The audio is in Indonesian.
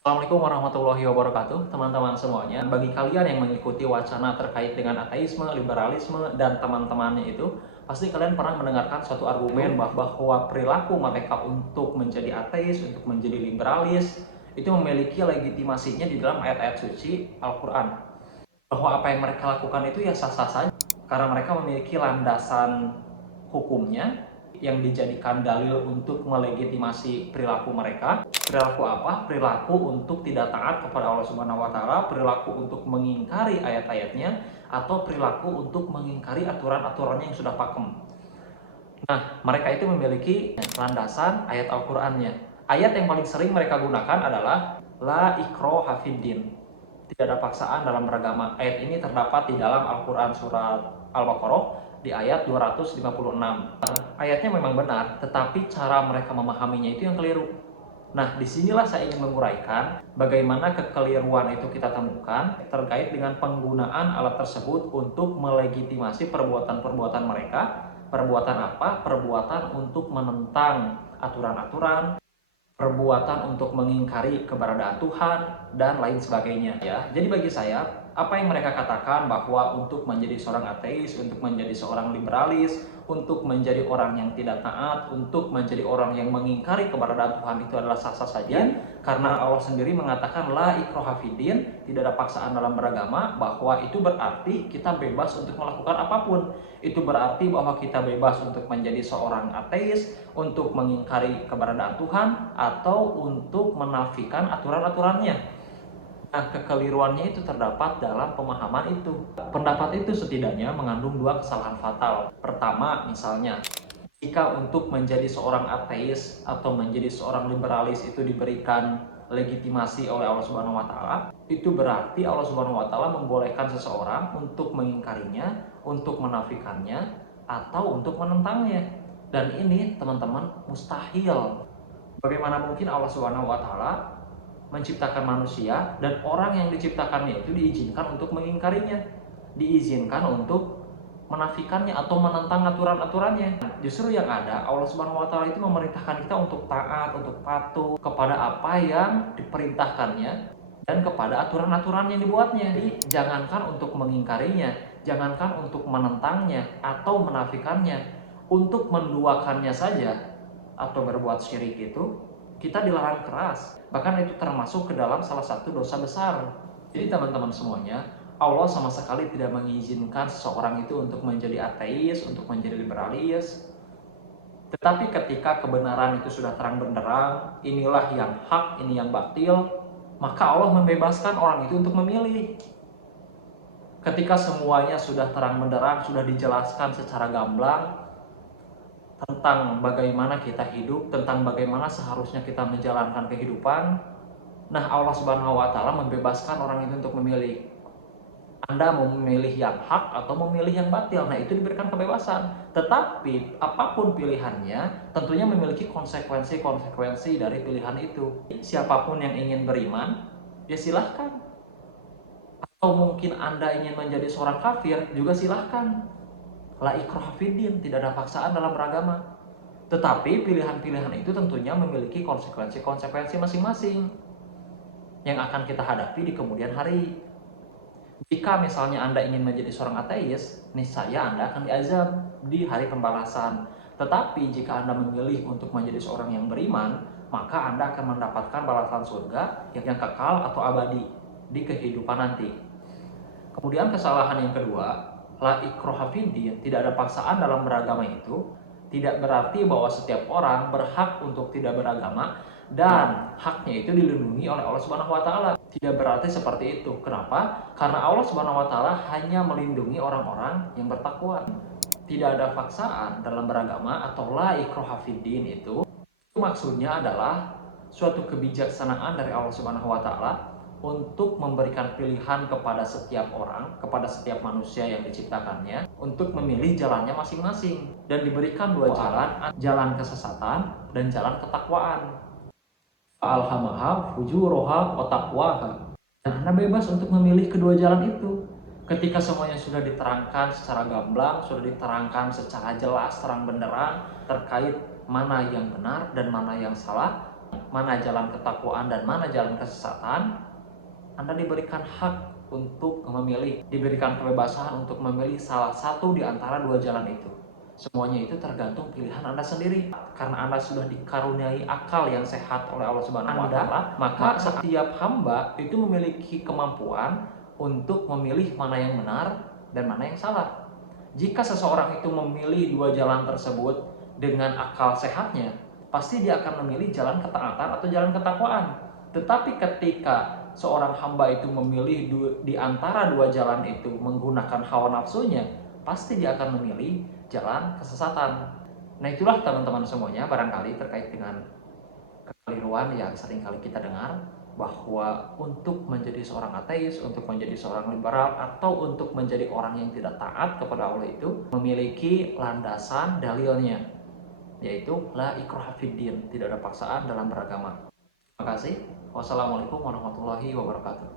Assalamualaikum warahmatullahi wabarakatuh, teman-teman semuanya. Bagi kalian yang mengikuti wacana terkait dengan ateisme, liberalisme, dan teman-temannya itu, pasti kalian pernah mendengarkan suatu argumen bahwa perilaku mereka untuk menjadi ateis, untuk menjadi liberalis, itu memiliki legitimasinya di dalam ayat-ayat suci Al-Quran. Bahwa apa yang mereka lakukan itu ya sah-sah saja, karena mereka memiliki landasan hukumnya yang dijadikan dalil untuk melegitimasi perilaku mereka. Perilaku apa? Perilaku untuk tidak taat kepada Allah Subhanahu wa taala, perilaku untuk mengingkari ayat-ayatnya, atau perilaku untuk mengingkari aturan-aturannya yang sudah pakem. Nah, mereka itu memiliki landasan ayat Al-Qur'annya. Ayat yang paling sering mereka gunakan adalah la ikraha fiddin. Tidak ada paksaan dalam beragama. Ayat ini terdapat di dalam Al-Qur'an surat Al-Baqarah di ayat 256. Ayatnya memang benar, tetapi cara mereka memahaminya itu yang keliru. Nah, disinilah saya ingin menguraikan bagaimana kekeliruan itu kita temukan terkait dengan penggunaan alat tersebut untuk melegitimasi perbuatan-perbuatan mereka. Perbuatan apa? Perbuatan untuk menentang aturan-aturan, perbuatan untuk mengingkari keberadaan Tuhan, dan lain sebagainya ya. Jadi bagi saya, apa yang mereka katakan bahwa untuk menjadi seorang ateis, untuk menjadi seorang liberalis, untuk menjadi orang yang tidak taat, untuk menjadi orang yang mengingkari keberadaan Tuhan itu adalah sah-sah saja, karena Allah sendiri mengatakan la ikraha fiddin, tidak ada paksaan dalam beragama, bahwa itu berarti kita bebas untuk melakukan apapun. Itu berarti bahwa kita bebas untuk menjadi seorang ateis, untuk mengingkari keberadaan Tuhan, atau untuk menafikan aturan-aturannya. Nah, kekeliruannya itu terdapat dalam pemahaman itu. Pendapat itu setidaknya mengandung dua kesalahan fatal. Pertama, misalnya, jika untuk menjadi seorang ateis atau menjadi seorang liberalis itu diberikan legitimasi oleh Allah Subhanahu wa taala, itu berarti Allah Subhanahu wa taala membolehkan seseorang untuk mengingkarinya, untuk menafikannya, atau untuk menentangnya. Dan ini, teman-teman, mustahil. Bagaimana mungkin Allah Subhanahu wa taala menciptakan manusia dan orang yang diciptakannya itu diizinkan untuk mengingkarinya, diizinkan untuk menafikannya atau menentang aturan-aturannya. Justru yang ada, Allah Subhanahu wa taala itu memerintahkan kita untuk taat, untuk patuh kepada apa yang diperintahkannya dan kepada aturan-aturan yang dibuatnya. Jadi jangankan untuk mengingkarinya, jangankan untuk menentangnya atau menafikannya, untuk menduakannya saja atau berbuat syirik itu kita dilarang keras. Bahkan itu termasuk ke dalam salah satu dosa besar. Jadi teman-teman semuanya, Allah sama sekali tidak mengizinkan seseorang itu untuk menjadi ateis, untuk menjadi liberalis. Tetapi ketika kebenaran itu sudah terang benderang, inilah yang hak, ini yang batil, maka Allah membebaskan orang itu untuk memilih. Ketika semuanya sudah terang benderang, sudah dijelaskan secara gamblang tentang bagaimana kita hidup, tentang bagaimana seharusnya kita menjalankan kehidupan. Nah, Allah Subhanahu wa taala membebaskan orang itu untuk memilih. Anda mau memilih yang hak atau memilih yang batil. Nah, itu diberikan kebebasan. Tetapi apapun pilihannya, tentunya memiliki konsekuensi-konsekuensi dari pilihan itu. Siapapun yang ingin beriman, ya silahkan. Atau mungkin Anda ingin menjadi seorang kafir, juga silahkan. La ikraha fiddin, tidak ada paksaan dalam beragama. Tetapi pilihan-pilihan itu tentunya memiliki konsekuensi-konsekuensi masing-masing yang akan kita hadapi di kemudian hari. Jika misalnya Anda ingin menjadi seorang ateis, niscaya Anda akan diazab di hari pembalasan. Tetapi jika Anda memilih untuk menjadi seorang yang beriman, maka Anda akan mendapatkan balasan surga yang kekal atau abadi di kehidupan nanti. Kemudian kesalahan yang kedua, la ikraha fiddin, tidak ada paksaan dalam beragama itu tidak berarti bahwa setiap orang berhak untuk tidak beragama dan haknya itu dilindungi oleh Allah Subhanahu wa taala. Tidak berarti seperti itu. Kenapa? Karena Allah Subhanahu wa taala hanya melindungi orang-orang yang bertakwa. Tidak ada paksaan dalam beragama atau la ikraha fiddin itu maksudnya adalah suatu kebijaksanaan dari Allah Subhanahu wa taala untuk memberikan pilihan kepada setiap orang, kepada setiap manusia yang diciptakannya untuk memilih jalannya masing-masing dan diberikan dua jalan, jalan kesesatan dan jalan ketakwaan. Alhamaha fujuroha wa taqwaha. Dan Anda bebas untuk memilih kedua jalan itu. Ketika semuanya sudah diterangkan secara gamblang, sudah diterangkan secara jelas, terang benderang terkait mana yang benar dan mana yang salah, mana jalan ketakwaan dan mana jalan kesesatan, Anda diberikan hak untuk memilih, diberikan kebebasan untuk memilih salah satu di antara dua jalan itu. Semuanya itu tergantung pilihan Anda sendiri. Karena Anda sudah dikaruniai akal yang sehat oleh Allah Subhanahu wa Ta'ala, maka setiap hamba itu memiliki kemampuan untuk memilih mana yang benar dan mana yang salah. Jika seseorang itu memilih dua jalan tersebut dengan akal sehatnya, pasti dia akan memilih jalan ketaatan atau jalan ketakwaan. Tetapi ketika seorang hamba itu memilih di antara dua jalan itu menggunakan hawa nafsunya, pasti dia akan memilih jalan kesesatan. Nah, itulah teman-teman semuanya barangkali terkait dengan kekeliruan yang sering kali kita dengar, bahwa untuk menjadi seorang ateis, untuk menjadi seorang liberal, atau untuk menjadi orang yang tidak taat kepada Allah itu memiliki landasan dalilnya, yaitu la ikraha fiddin, tidak ada paksaan dalam beragama. Terima kasih. Wassalamualaikum warahmatullahi wabarakatuh.